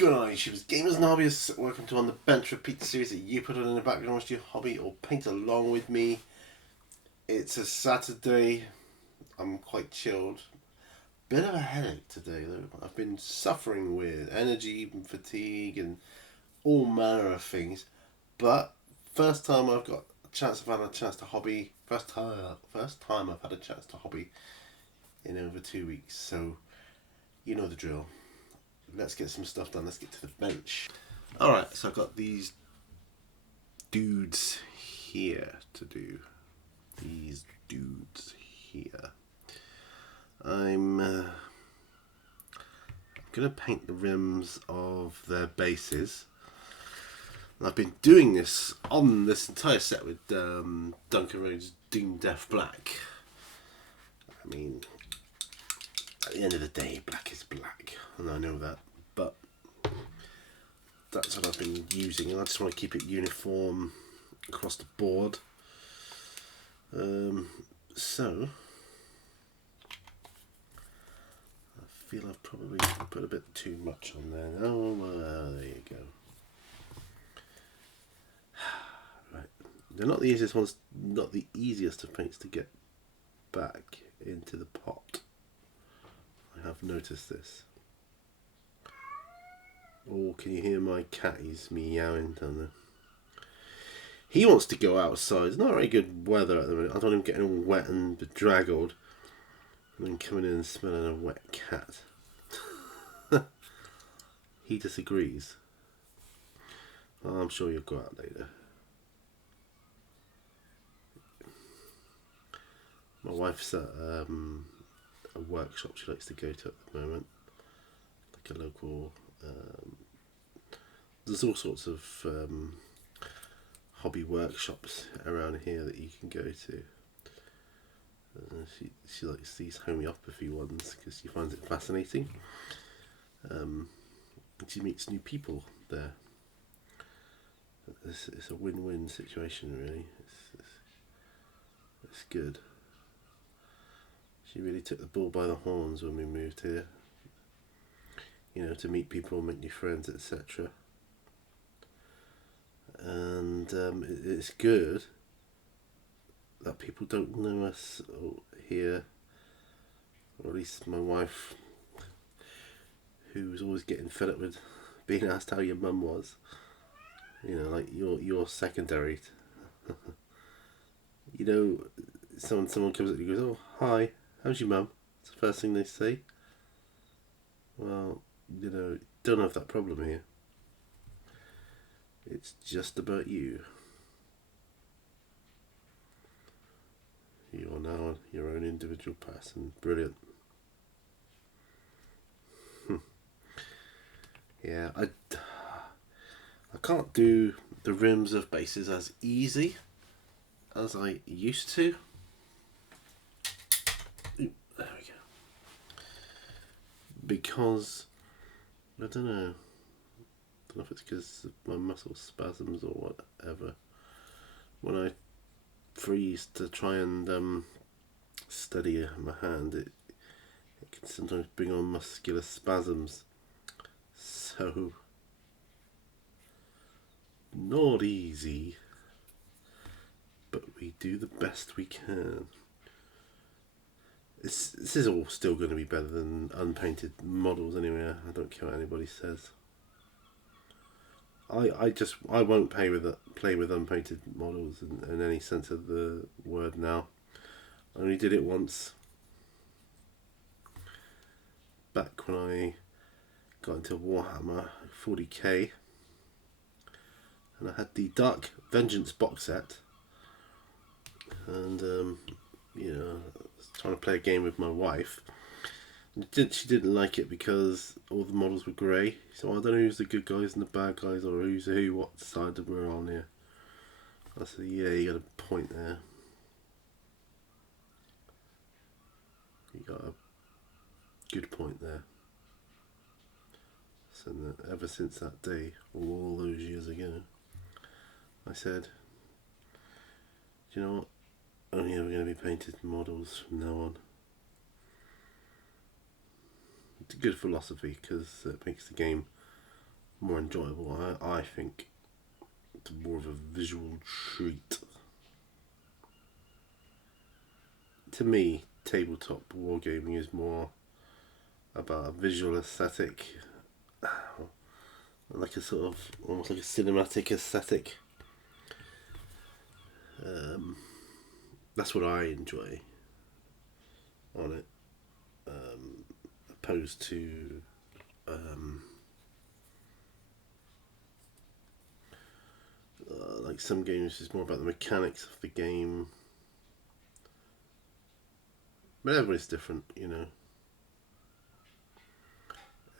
going on, YouTubers, gamers and hobbyists? Welcome to On the Bench Repeat series that you put on in the background watch your hobby or paint along with me. It's a Saturday. I'm quite chilled. Bit of a headache today though. I've been suffering with energy and fatigue and all manner of things. But first time I've got a chance. I've had a chance to hobby. First time I've had a chance to hobby in over 2 weeks. So you know the drill. Let's get some stuff done. Let's get to the bench. Alright, so I've got these dudes here to do. These dudes here. I'm going to paint the rims of their bases. And I've been doing this on this entire set with Duncan Rhodes Doom Death Black. I mean, at the end of the day, black is black, and I know that, but that's what I've been using, and I just want to keep it uniform across the board. So I feel I've probably put a bit too much on there. Oh, well, there you go. Right, they're not the easiest ones, not the easiest of paints to get back into the pot. I have noticed this. Oh, can you hear my cat? He's meowing down there. He wants to go outside. It's not very good weather at the moment. I don't want him getting all wet and bedraggled and then coming in and smelling a wet cat. He disagrees. I'm sure you'll go out later. My wife's at a workshop she likes to go to at the moment, like a local. There's all sorts of hobby workshops around here that you can go to. She likes these homeopathy ones because she finds it fascinating. And she meets new people there. It's a win-win situation, really. It's good. She really took the bull by the horns when we moved here. You know, to meet people, make new friends, etc. And it's good that people don't know us here, or at least my wife, who was always getting fed up with being asked how your mum was. You know, like you're secondary. You know, someone comes up and goes, "Oh, hi, how's your mum?" It's the first thing they say. Well, you know, don't have that problem here. It's just about you. You are now your own individual person. Brilliant. Yeah, I can't do the rims of bases as easy as I used to. Ooh, there we go. Because I don't know if it's because of my muscle spasms or whatever. When I freeze to try and steady my hand, it can sometimes bring on muscular spasms. So, not easy, but we do the best we can. This is all still going to be better than unpainted models anyway. I don't care what anybody says. I won't play with unpainted models in any sense of the word now. I only did it once, back when I got into Warhammer 40k, and I had the Dark Vengeance box set, and you know, I was trying to play a game with my wife. She didn't like it because all the models were grey. So I don't know who's the good guys and the bad guys, or who's who, what side we're on here. I said, yeah, you got a point there. You got a good point there. So ever since that day, all those years ago, I said, do you know what? Only ever going to be painted models from now on. It's a good philosophy because it makes the game more enjoyable. I think it's more of a visual treat. To me, tabletop wargaming is more about a visual aesthetic, like a sort of almost like a cinematic aesthetic. That's what I enjoy on it, opposed to like some games is more about the mechanics of the game. But everybody's different, you know.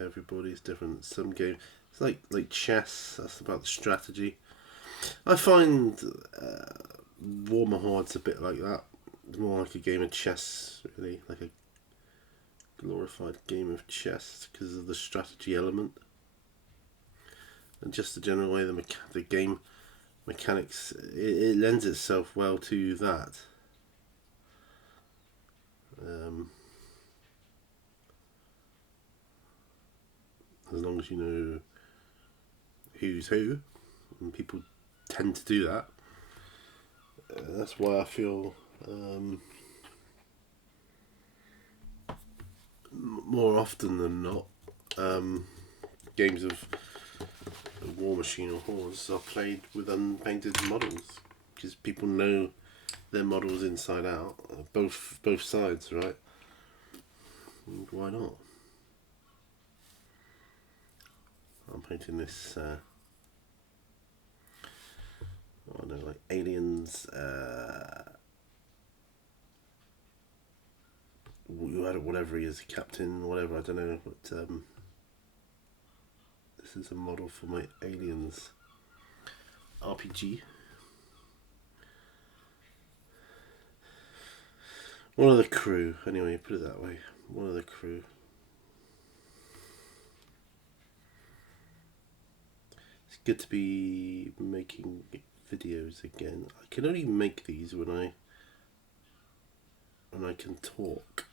Everybody's different. Some games, it's like chess. That's about the strategy. I find Warhammer Horde's a bit like that. It's more like a game of chess, really, like a glorified game of chess because of the strategy element and just the general way the game mechanics. It lends itself well to that. As long as you know who's who, and people tend to do that. That's why I feel more often than not games of War Machine or Hordes are played with unpainted models because people know their models inside out, both sides, right? And why not? I'm painting this. I don't know, like aliens. Whatever he is, captain, whatever. I don't know, but this is a model for my aliens RPG. One of the crew, anyway, put it that way. One of the crew. It's good to be making videos again. I can only make these when I can talk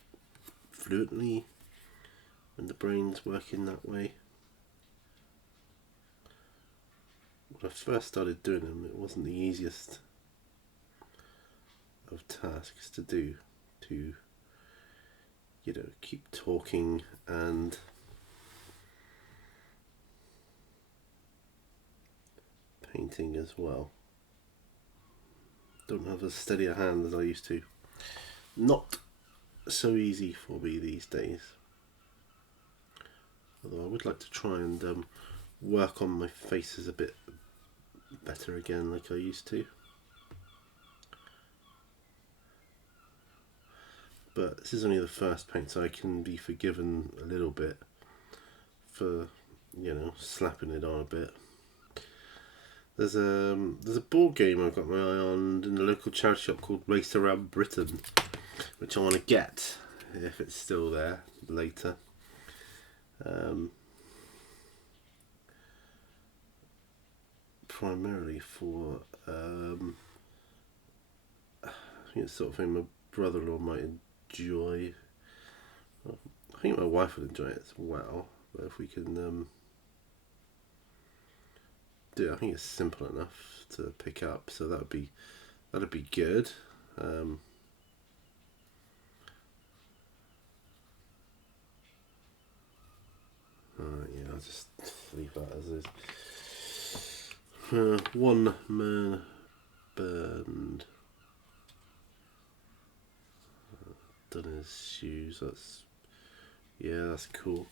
fluently, when the brain's working that way. When I first started doing them, it wasn't the easiest of tasks to do, to, you know, keep talking and painting as well. Don't have as steady a hand as I used to. Not so easy for me these days. Although I would like to try and work on my faces a bit better again like I used to. But this is only the first paint, so I can be forgiven a little bit for, you know, slapping it on a bit. There's a board game I've got my eye on in the local charity shop called Race Around Britain, which I want to get if it's still there later. Primarily for I think it's sort of thing my brother-in-law might enjoy. I think my wife would enjoy it as well. But if we can do it, I think it's simple enough to pick up, so that'd be good. Yeah, I'll just leave that as is. One man burned. Done his shoes. That's cool.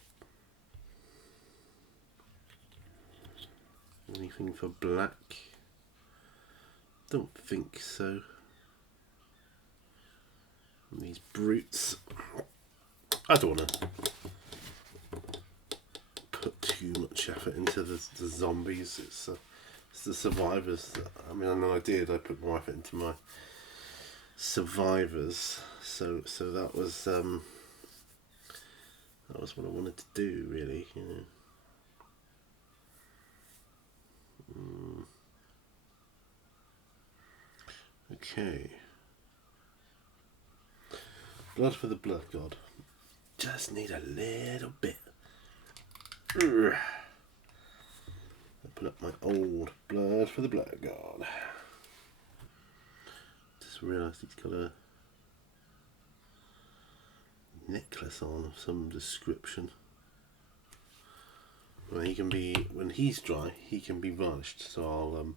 Anything for black? Don't think so. And these brutes. I don't want to put too much effort into the zombies. It's the survivors. I mean, I know I did. I put more effort into my survivors. So that was what I wanted to do, really. You know. Okay. Blood for the blood god. Just need a little bit. Open up my old Blood for the Blood God. Just realised he's got a necklace on of some description. Well, he can be, when he's dry, he can be varnished. So I'll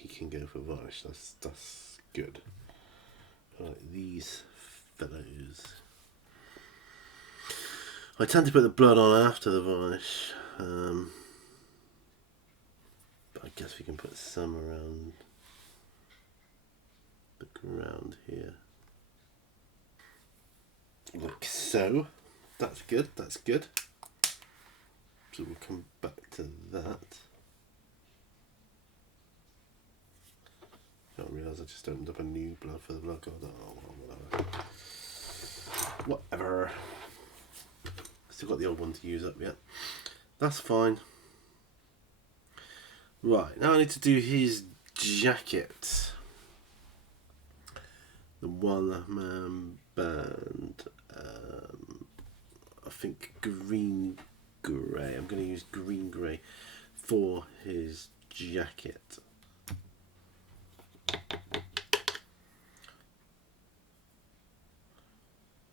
he can go for varnish. That's good. Right, these fellows. I tend to put the blood on after the varnish. But I guess we can put some around the ground here. Like so. That's good, that's good. So we'll come back to that. I realise I just opened up a new Blood for the Blood God. Oh, well, whatever. Still got the old one to use up yet. That's fine. Right, now I need to do his jacket. The one-man band. I think green grey. I'm going to use green grey for his jacket.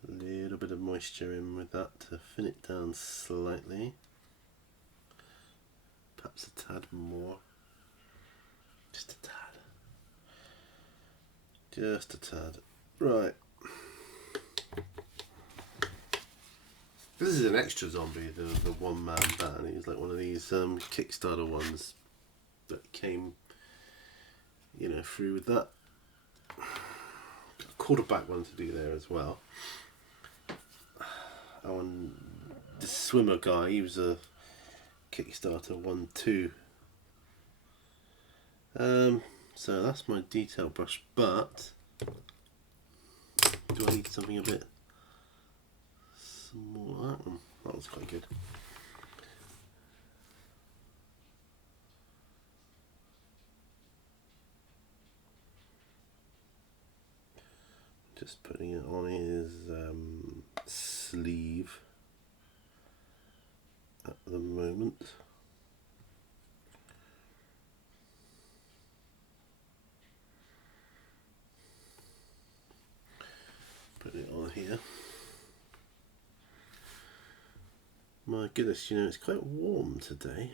A little bit of moisture in with that to thin it down slightly. Perhaps a tad more. Just a tad. Just a tad. Right. This is an extra zombie, the one-man band. He's like one of these Kickstarter ones that came, you know, through with that. A quarterback one to do there as well. Oh, and the swimmer guy, he was a Kickstarter one too. So that's my detail brush, but do I need something a bit smaller? That was quite good. Just putting it on his sleeve at the moment. Put it on here. My goodness, you know, it's quite warm today.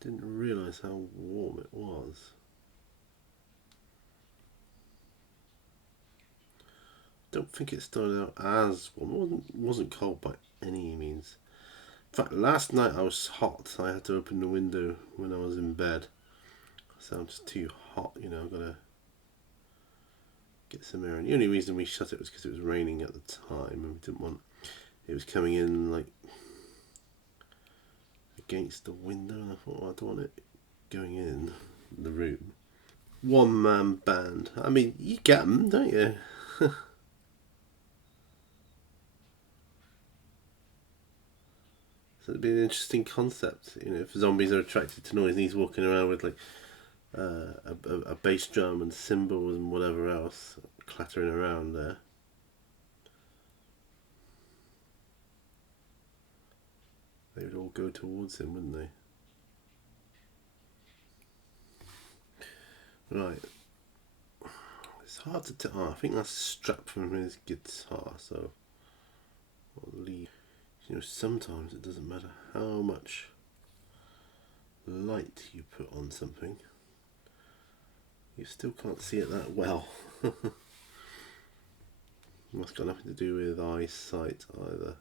Didn't realise how warm it was. Don't think it started out as warm. It wasn't cold by any means. In fact, last night I was hot. I had to open the window when I was in bed. So I'm just too hot, you know, I've got to get some air. And the only reason we shut it was because it was raining at the time and we didn't want it was coming in like against the window, and I thought, well, I don't want it going in the room. One-man band. I mean, you get them, don't you? So it'd be an interesting concept, you know, if zombies are attracted to noise and he's walking around with like a bass drum and cymbals and whatever else clattering around there. They would all go towards him, wouldn't they? Right. It's hard to tell. Oh, I think that's a strap from his guitar, so I'll leave. You know, sometimes it doesn't matter how much light you put on something, you still can't see it that well. That's got nothing to do with eyesight either.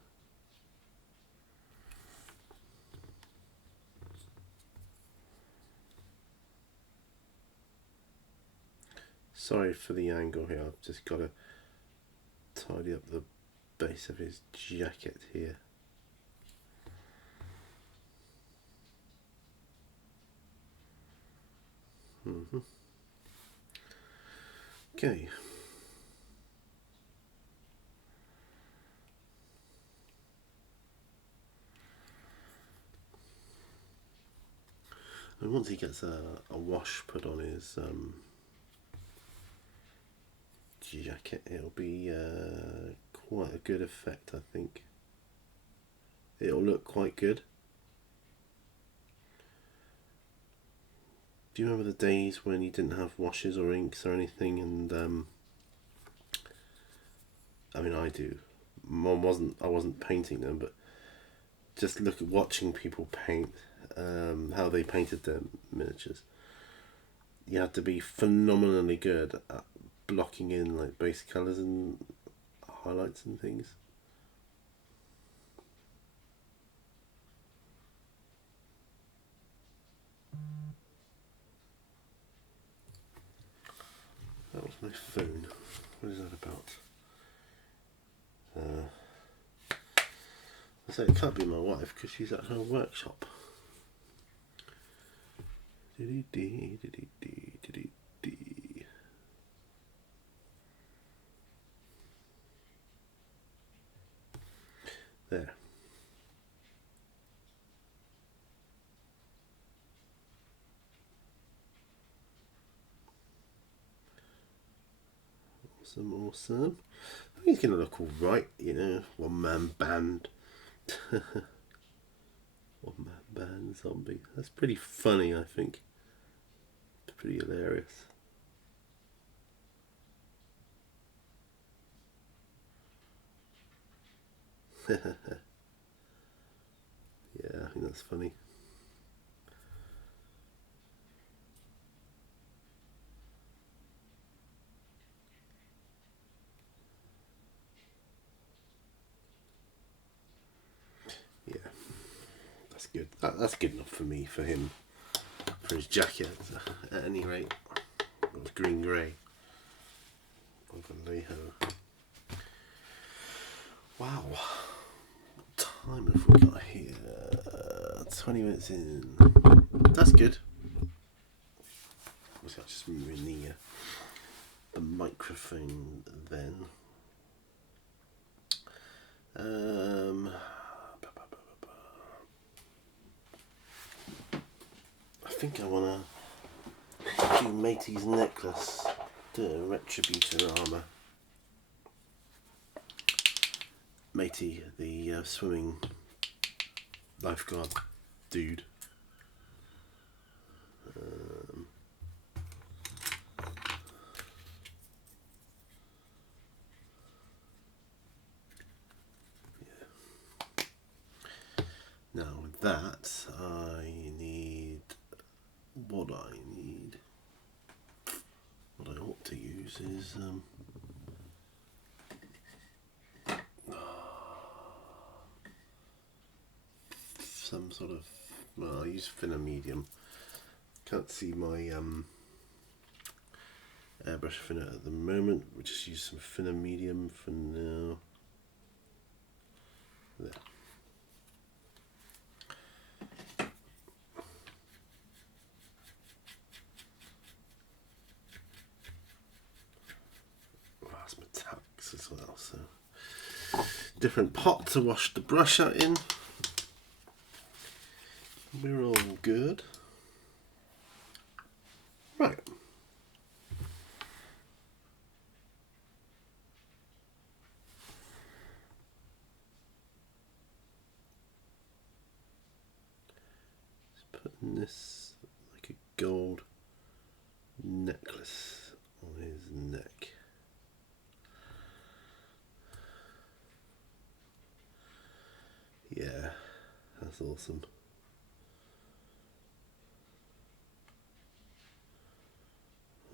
Sorry for the angle here, I've just got to tidy up the base of his jacket here. Okay. And once he gets a wash put on his jacket, it'll be quite a good effect, I think. It'll look quite good. Do you remember the days when you didn't have washes or inks or anything? And I mean, I do. I wasn't painting them, but just watching people paint, how they painted their miniatures. You had to be phenomenally good at blocking in like base colours and highlights and things. That was my phone. What is that about? I say it can't be my wife because she's at her workshop. There. Awesome. I think he's going to look all right, you know, one-man band. One-man band zombie. That's pretty funny, I think. It's pretty hilarious. Yeah, I think that's funny. Yeah, that's good. That's good enough for me, for him, for his jacket. At any rate, it was green grey. Vallejo. Wow. What time have we got here? 20 minutes in. That's good. Was that just moving the microphone then? I think I want to do Matey's necklace, the Retributor armour. Matey, the swimming lifeguard dude. Now with that, what I ought to use is some sort of, well, I use thinner medium. Can't see my airbrush thinner at the moment. We'll just use some thinner medium for now. There. That's metallics as well, so different pot to wash the brush out in. We're all good. Right. Just putting this like a gold necklace on his neck. Yeah, that's awesome.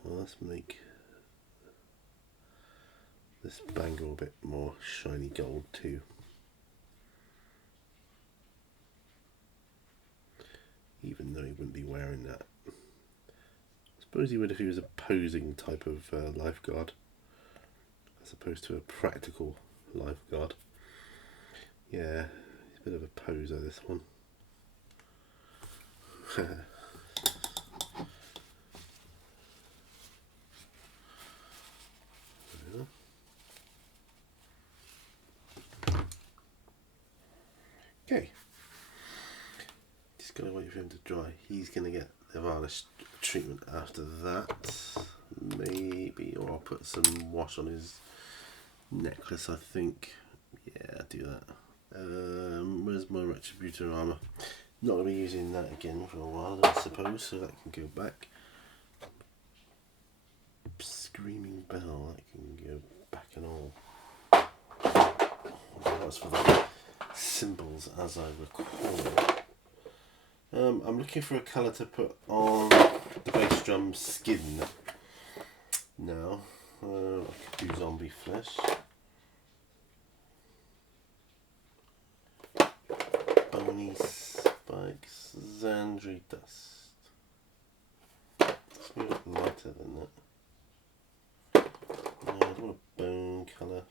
Well, let's make this bangle a bit more shiny gold too. Even though he wouldn't be wearing that. I suppose he would if he was a posing type of lifeguard, as opposed to a practical lifeguard. Yeah, he's a bit of a poser, this one. Okay. Just gotta wait for him to dry. He's gonna get the varnish treatment after that. Maybe, or I'll put some wash on his necklace, I think. Yeah, I'll do that. Where's my Retributor armour? Not going to be using that again for a while, I suppose, so that can go back. Screaming bell, that can go back and all. That's for the symbols as I record. I'm looking for a colour to put on the bass drum skin now. I could do zombie flesh. Bony spikes, Zandri dust. It's a bit lighter than that. No, I don't want a bone colour.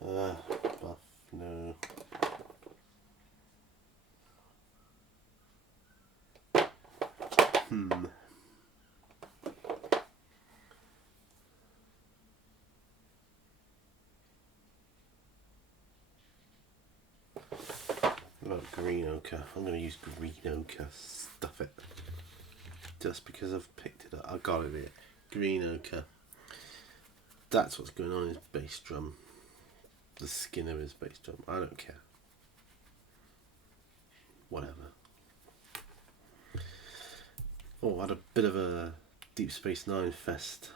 Buff, no. About green ochre. I'm going to use green ochre. Stuff it. Just because I've picked it up. I got it here. Green ochre. That's what's going on in his bass drum. The skin of his bass drum. I don't care. Whatever. Oh, I had a bit of a Deep Space Nine fest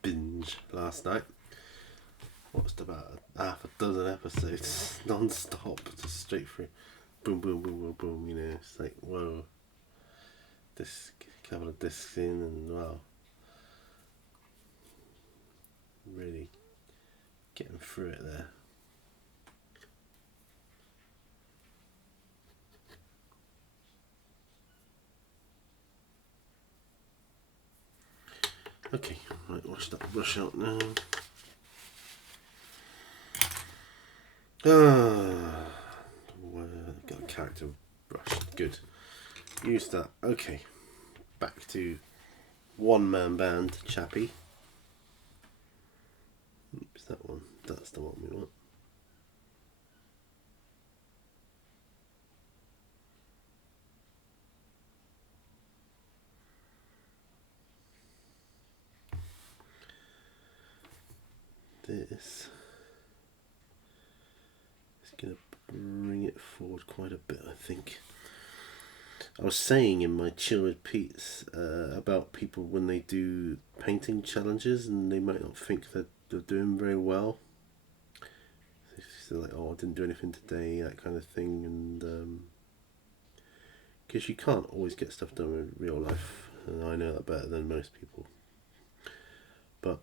binge last night. Watched about half a dozen episodes non-stop, just straight through. Boom, boom, boom, boom, boom. You know, it's like, whoa. This couple of discs in, and wow. Really getting through it there. Okay, right, wash that brush out now. Got a character brush. Good. Use that. Okay. Back to one man band, Chappie. Oops, that one. That's the one we want. This is going to bring it forward quite a bit, I think. I was saying in my Chill with Pete's about people when they do painting challenges and they might not think that they're doing very well. So like, oh, I didn't do anything today, that kind of thing, and because you can't always get stuff done in real life, and I know that better than most people. But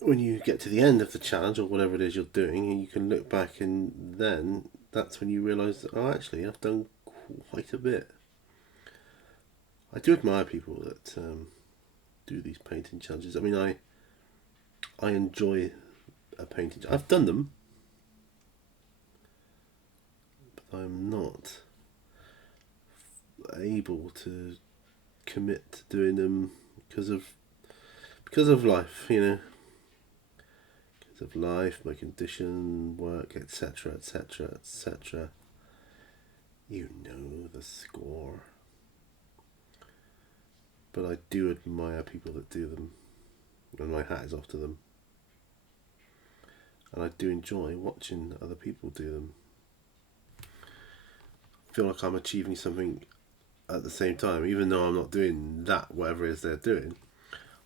when you get to the end of the challenge or whatever it is you're doing, and you can look back, and then that's when you realise that, oh, actually, I've done quite a bit. I do admire people that do these painting challenges. I mean, I enjoy a painting. I've done them, but I'm not able to commit to doing them because of life, you know. Of life, my condition, work, etc., etc., etc. You know the score. But I do admire people that do them, and my hat is off to them. And I do enjoy watching other people do them. I feel like I'm achieving something at the same time, even though I'm not doing that, whatever it is they're doing.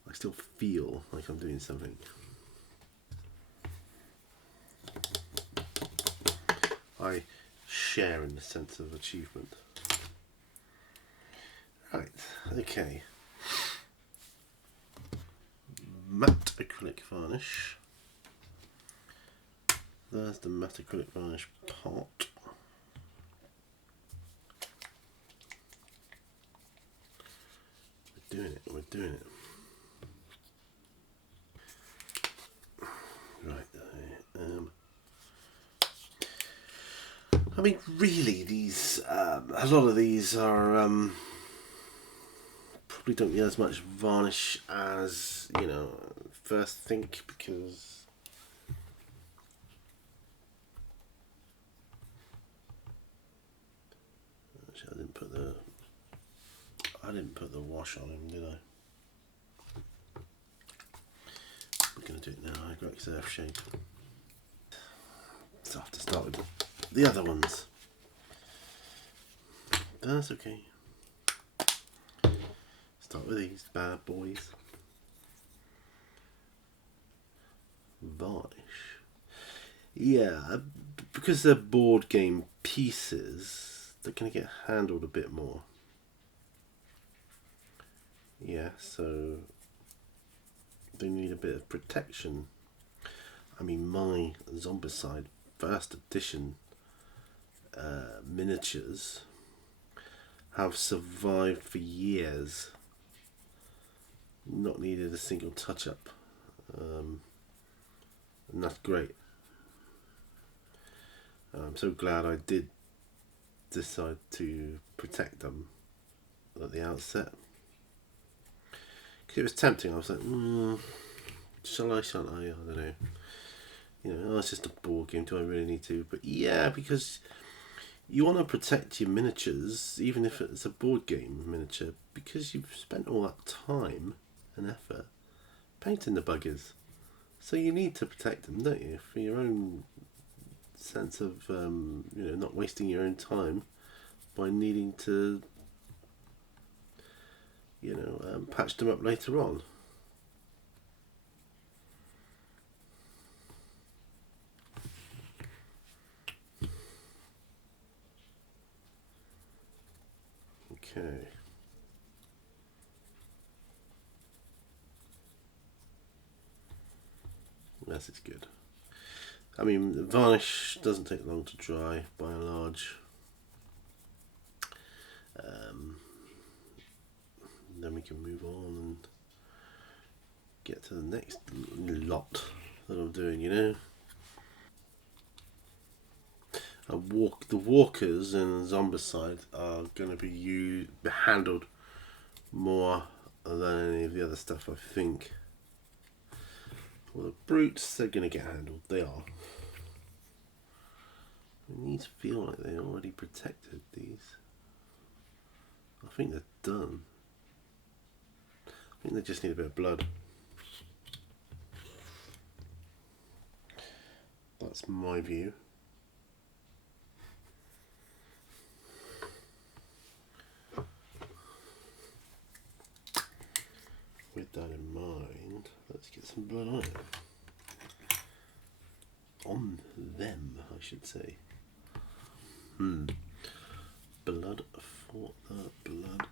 I still feel like I'm doing something. I share in the sense of achievement. Right, okay. Matte acrylic varnish. There's the matte acrylic varnish pot. We're doing it. Right, I mean, really, these a lot of these are probably don't need as much varnish as, you know, first think, because actually I didn't put the wash on him, did I? going to do it now. I got Earth Shape. So I have to start with the other ones. That's okay. Start with these bad boys. Varnish. Yeah, because they're board game pieces, they're going to get handled a bit more. Yeah, so they need a bit of protection. I mean, my Zombicide first edition miniatures have survived for years, not needed a single touch up, and that's great. I'm so glad I did decide to protect them at the outset. Because it was tempting. I was like, shall I, shan't I? I don't know. You know, oh, it's just a board game. Do I really need to? But yeah, because you want to protect your miniatures, even if it's a board game miniature, because you've spent all that time and effort painting the buggers. So you need to protect them, don't you? For your own sense of, not wasting your own time by needing to, patch them up later on. Okay. Yes, it's good. I mean, the varnish doesn't take long to dry by and large. Then we can move on and get to the next lot that I'm doing, The walkers in Zombicide are going to be handled more than any of the other stuff, I think. Well, the brutes, they're going to get handled. They are. They need to feel like they already protected these. I think they're done. I think they just need a bit of blood. That's my view. With that in mind, let's get some blood on it. On them, I should say. Blood for the blood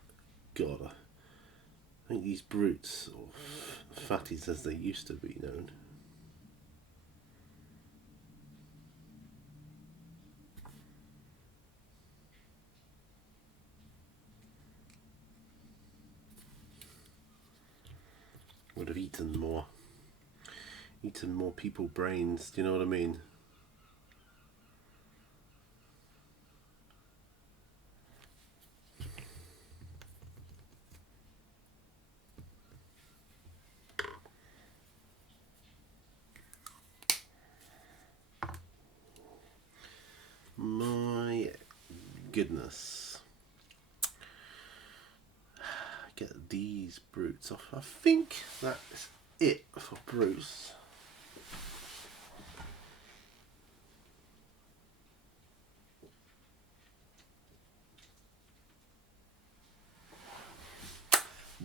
god. I think these brutes, or fatties as they used to be known, would have eaten more people brains, do you know what I mean? My goodness. Get these brutes off. I think that's it for Bruce.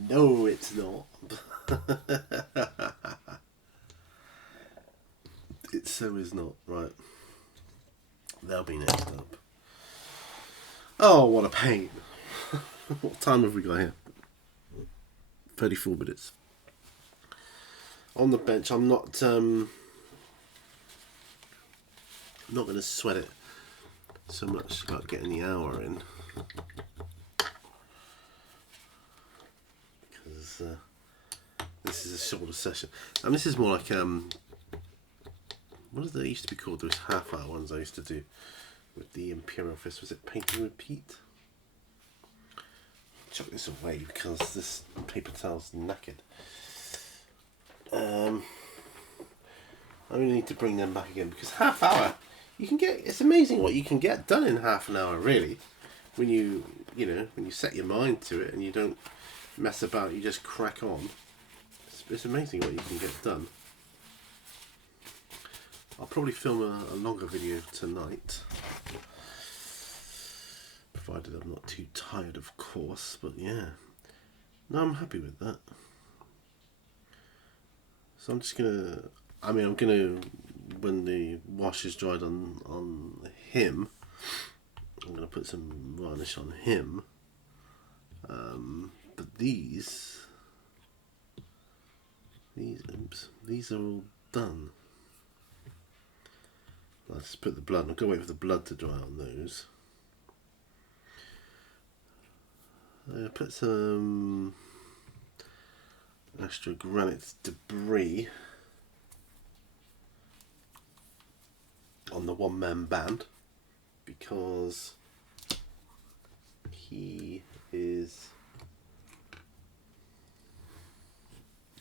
No, it's not. It so is not. Right. They'll be next up. Oh, what a pain. What time have we got here? 34 minutes. On the bench, I'm not going to sweat it so much about getting the hour in. Because this is a shorter session. And this is more like, what did they used to be called? Those half-hour ones I used to do with the Imperial Fist. Was it Paint and Repeat? Chuck this away because this paper towel's knackered. I really need to bring them back again because half hour, it's amazing what you can get done in half an hour, really. When you set your mind to it and you don't mess about, you just crack on. It's amazing what you can get done. I'll probably film a longer video tonight, provided I'm not too tired, of course. But yeah, no, I'm happy with that. So I'm just gonna, I'm gonna, when the wash is dried on him, I'm gonna put some varnish on him. But these are all done. I'll just put the blood. I'm gonna wait for the blood to dry on those. Put some extra granite debris on the one-man band because he is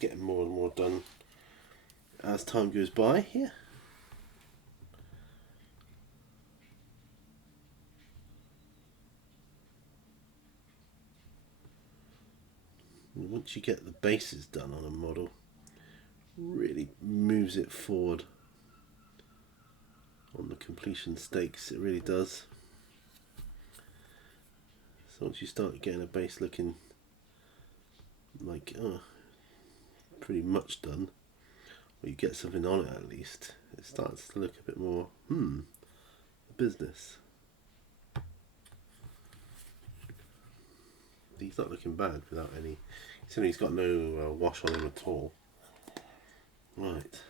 getting more and more done as time goes by here. And once you get the bases done on a model, really moves it forward on the completion stakes. It really does. So once you start getting a base looking like pretty much done, or you get something on it at least, it starts to look a bit more business. He's not looking bad without any. He's got no wash on him at all. Right,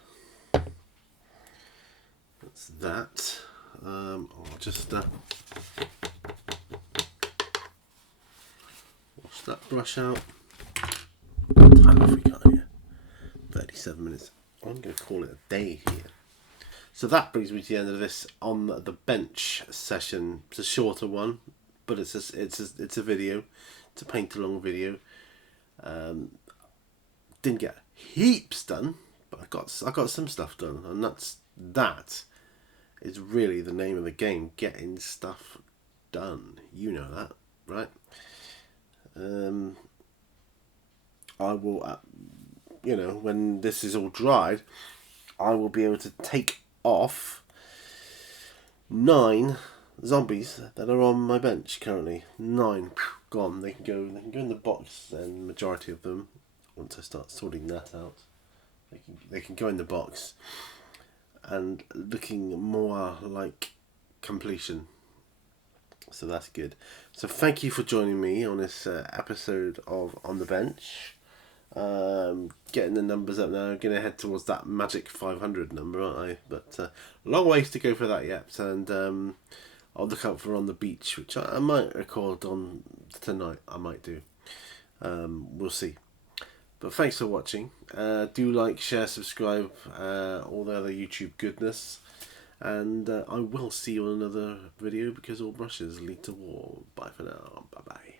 that's that. I'll just wash that brush out. What time have we got here? 37 minutes. I'm going to call it a day here. So that brings me to the end of this on the bench session. It's a shorter one, but it's a video. It's a paint along video. Didn't get heaps done, but I got some stuff done, and that is really the name of the game: getting stuff done. You know that, right? I will, when this is all dried, I will be able to take off 9 zombies that are on my bench currently. 9 gone. They can go in the box, and majority of them, once I start sorting that out, they can go in the box and looking more like completion. So that's good. So thank you for joining me on this episode of On the Bench. Getting the numbers up now. I'm going to head towards that magic 500 number, aren't I? But long ways to go for that yet. And I'll look out for On the Beach, which I might record on tonight. I might do. We'll see. But thanks for watching. Do like, share, subscribe, all the other YouTube goodness. And I will see you on another video, because all brushes lead to war. Bye for now. Bye bye.